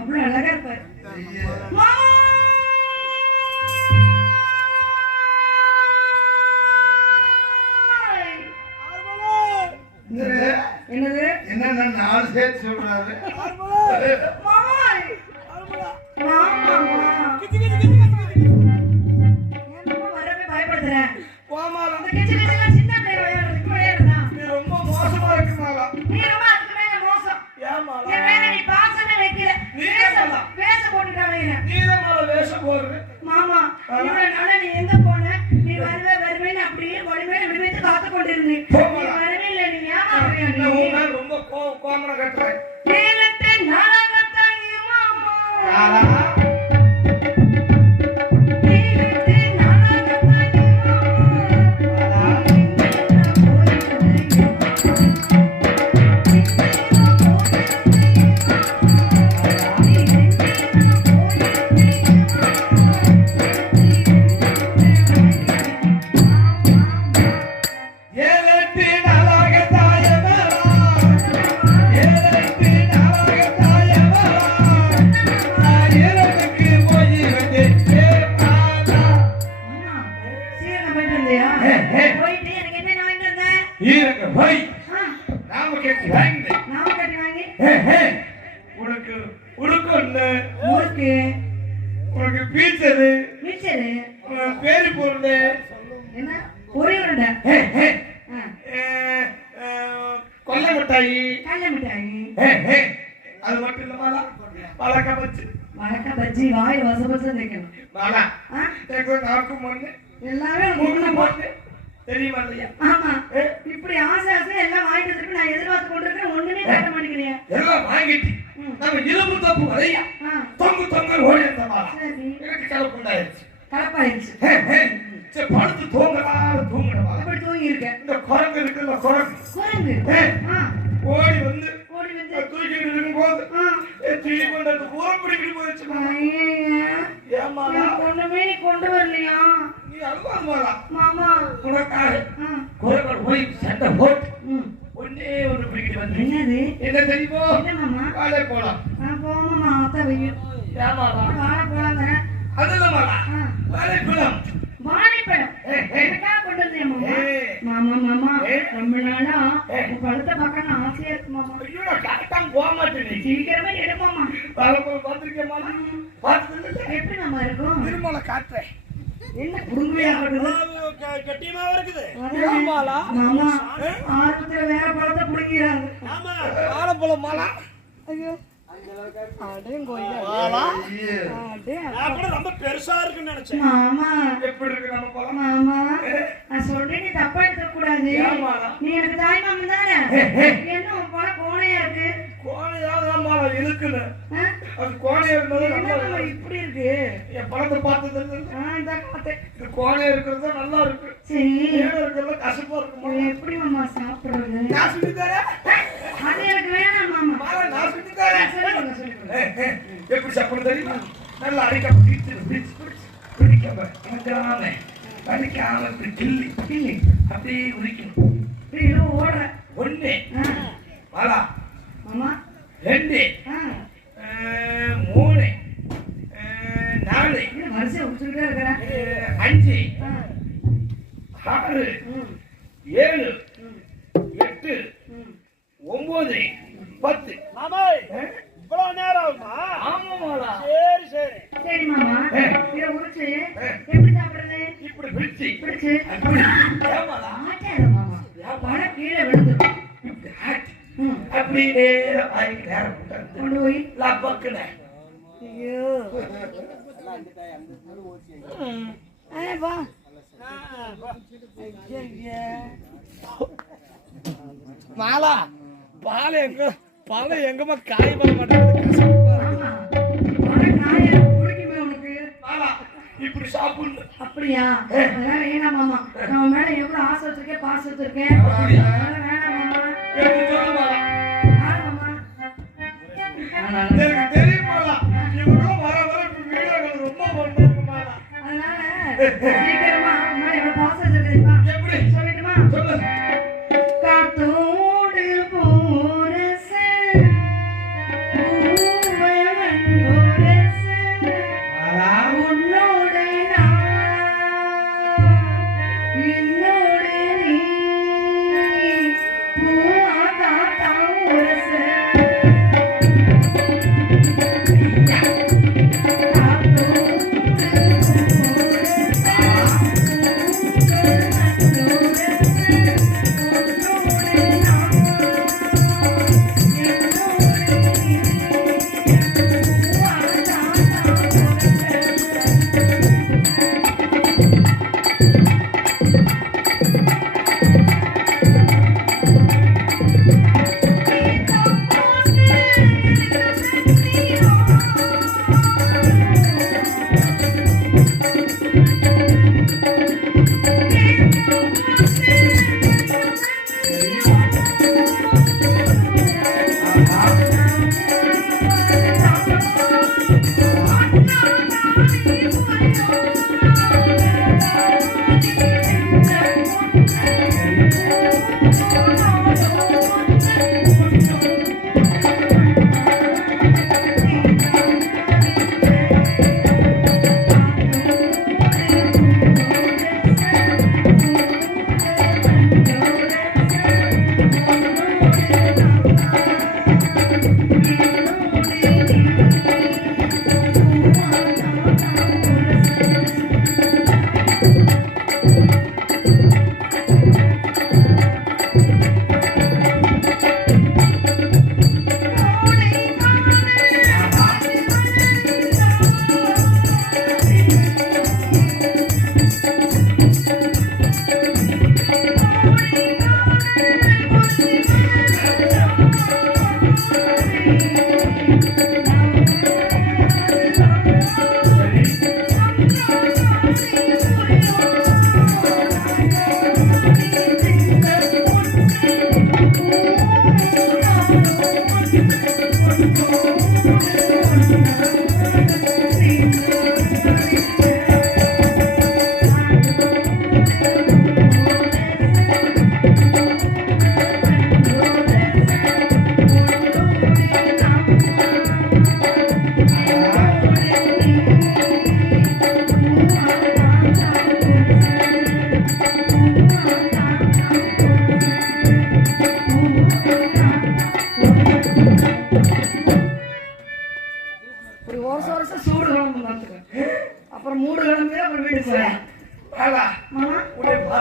அவ்வளவு அழகா இருப்பாரு! என்னது? என்ன நாலு சேர்த்து சொல்றாரு? எல்லாமே மூக்கு உங்களுக்கு மண்ணு தெரியுமா இல்லையா? ஆமா. இப்படி ஆசை ஆசை எல்லாம் வாங்கிட்டு நான் எதிர்பார்த்து கொண்டிருக்கேன் ஒண்ணுமே காட்ட மாட்டேங்கிறீங்க எல்லாம் வாங்கிட்டு. நம்ம இரும்பு தப்பு வரையா தொங்கு தொங்கு ஓடி இருந்த மாலா சரி. எனக்கு கலப்புண்டாயிருச்சு கலப்பாயிருச்சு. சரி படுத்து தூங்கலாம் தூங்கணும் மாலா எப்படி தூங்கி இந்த குரங்கு இருக்குல்ல குரங்கு. ஓடி வந்து தூக்கிட்டு இருக்கும்போது ஆ, ஏ, தூக்கி கொண்டு வந்து ஊரம் பிடிக்கிட்டு போயிடுச்சு எனக்கு ஒண்ணுமே நீ கொண்டு வரலையா? நீ அழுவாது மாலா மாமா. ஆ, குரங்கள் போய் சண்டை போட்டு. ஒன்னே ஒன்று பிடிக்கிட்டு வந்து. என்னது? என்ன தெரியுமோ? என்ன மாமா? காலை போலாம். போமாமா அத்தை வெய்யும் ஏமாலா வாழை போலாங்கிறேன் அதுல மாலா ஆ, காலை போலாம். வாழைப்பழம். ஏய், ஏய். எனக்கா கொண்டு வந்தேன் மாமா? ஏய். மாமா மாமா ஏய். ரொம்ப நாளா ஏய். உன் பழத்தை பார்க்கணும் ஆசையா இருக்கு மாமா. சீக்கிரமே எப்படி மாமா இருக்கும்? திருமலை காட்டுறேன் என்ன குடுமையா இருக்குது? மாமா ஆரம்பத்துல வேற பழத்தை புடுங்கிறாங்க ஆமா வாழைப்பழம் மாலா ஐயோ ரொம்ப பெருசா இருக்குன்னு நினைச்சேன். மாமா. எப்படி இருக்கு நம்ம பழம்? மாமா நான் சொல்றேன் நீ தப்பா எடுக்க கூடாது? நீ எனக்கு தாய் மாமன் தானே? என்ன உன் பழம் கோணையா இருக்கு கோணையாவது ஆ? அது கோணையா இருந்தது மாமா இருக்கு. இப்படி இருக்கு? என் பழத்தை பார்த்தது இது கோணையா இருக்கிறது தான் நல்லா இருக்கு. இருக்கிறது கசப்பா இருக்குமா? இது எப்படி மாமா சாப்பிடுறது? நான் சொல்லி தரேன் அது எனக்கு வேணாம் மாமா. மாலா நான் சொல்லி தரேன் எப்படி சாப்பிட தெரியுமா? நல்லா அடிக்க பிடிச்சு பிடிச்சு பிடிக்காம இறங்காம வலிக்காம இப்படி கிள்ளி கிள்ளி அப்படியே உரிக்கணும். இப்படி ஏதோ ஓடுற. ஒண்ணு. மாலா மாமா. ரெண்டு. மூணு. நாலு. அஞ்சு. ஆ, ஆறு. ம், ஏழு. ம், எட்டு. ம். ஒன்பது பத்து. மாமா இவ்வளவு நேரம் ஆகுமா? ஆமா மாலா சரி சரி. சரி மாமா. இதை உரிச்சு. எப்படி சாப்பிடுறது? இப்படி பிடிச்சு. பிடிச்சு. ஏமாலா ஆட்டாத மாமா. பழம் கீழே விழுந்துரும். இப்படி ஆட்டி ம், அப்படி நேரம் வாங்கி நேரம் கொண்டு போய். லப்பக்குன ஐயோ. வா. மாலா பால் எங்க பால் எங்கம்மா காய் பண்ண மாட்டேங்குது இப்படி சாப்பிடணும் அப்படியா? வேணாம் மாமா. நான் உன் மேல எவ்வளவு ஆசை வச்சிருக்கேன் பாசம் வச்சிருக்கேன். சீக்கிரமா மேல எவ்வளவு பாசம் வச்சிருக்கேன் எப்படி? சொல்லிட்டுமா? சொல்லு.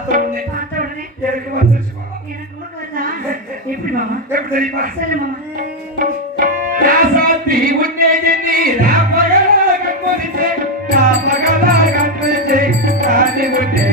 பார்த்த உடனே பார்த்த உடனே எனக்கு வந்துருச்சு மாமா. எனக்கு மூணு வந்தா? எப்படி மாமா? எப்படி நீ ராமகலா கண்மதிச்சே ராமகலா கண்மதிச்சே ராணி உன்னே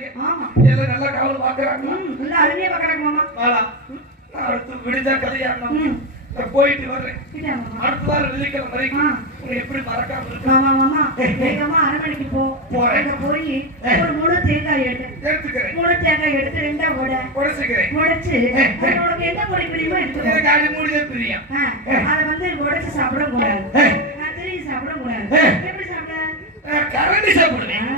பிள்ளைங்க பாக்குறாங்க நல்லா அருமையா பாக்குறாங்க மாமா. வாடா. அடுத்து விடுதா கல்யாணம். போயிட்டு வர்றேன். அடுத்த வாரம் வெள்ளிக்கிழமை வரைக்கும் எப்படி மறக்காம அரை மணிக்கு போ. போறேன். ஒரு முழு தேங்காய் எடு. முழு தேங்காய் எடுத்து ரெண்டா உட. உடைச்சுக்கிறேன். உடைச்சு உனக்கு என்ன பொடி பிரியமோ எடுத்துக்கிறேன் காலி மூடிதான் வந்து உடைச்சு சாப்பிட கூடாது சாப்பிட கூடாது கரண்டி சாப்பிடுறேன்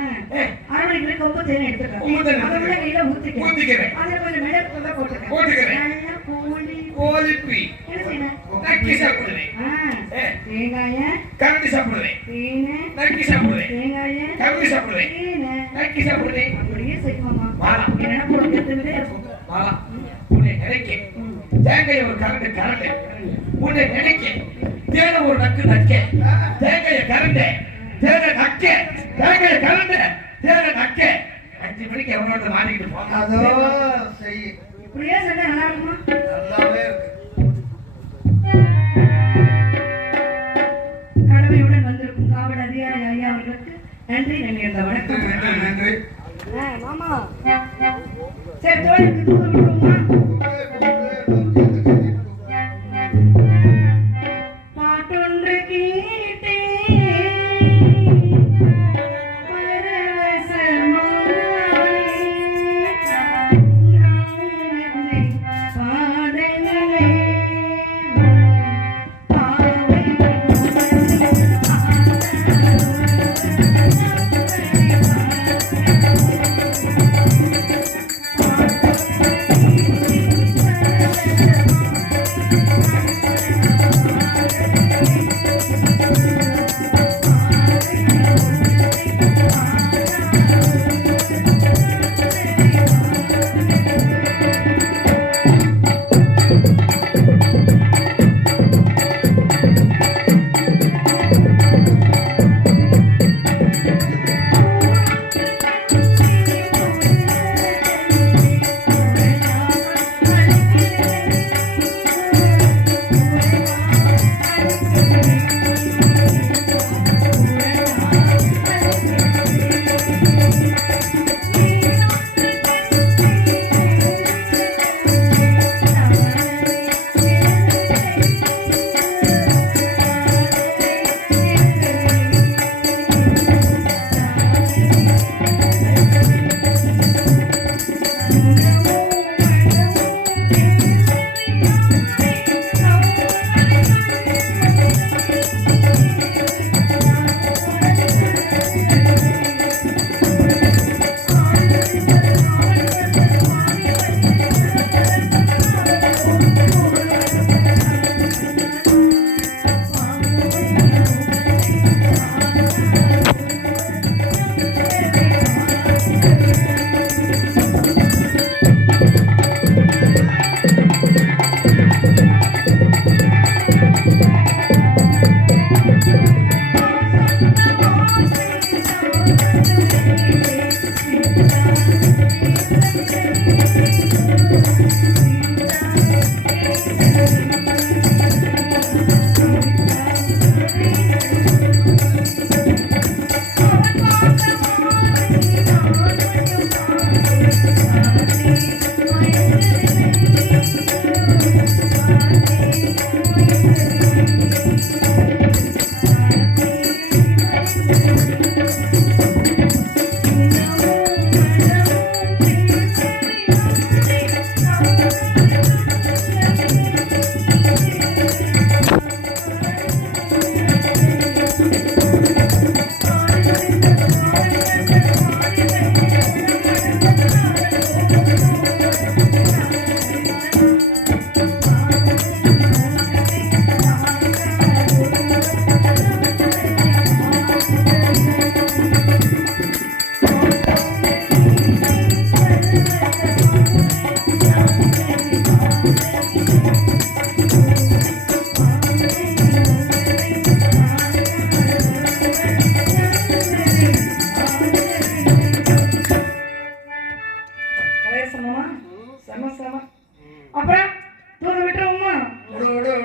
அரை மணிக்கு மேல கொம்பு தேனை எடுத்துக்கிறேன் அதை விட வெளியில ஊத்திக்கிறேன் ஊத்திக்கிறேன். அதுல கொஞ்சம் மேல போட்டுக்கிறேன். போட்டுக்கிறேன் கோழி. கோழி பி என்ன செய்யணும் நக்கி சாப்பிடுவேன். தேங்காய. கரண்டி சாப்பிடுவேன். தேனை. நினைக்க. தேங்காய கரண்டை. தேனை நக்க தேங்காய கரண்டு தேனை நக்க அஞ்சு மணிக்கு எவனோட மாட்டிக்கிட்டு போங்க அதோ செய் இப்படியே செஞ்சா நல்லா இருக்குமா? நல்லாவே இருக்கு. கடமையுடன் வந்திருக்கும் காவல் அதிகாரி ஐயா அவர்களுக்கு நன்றி. நன்றி அந்த வணக்கம் நன்றி மாமா. சரி தோழி தூக்க விட்டுருமா Yeah.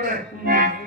है। हम्म।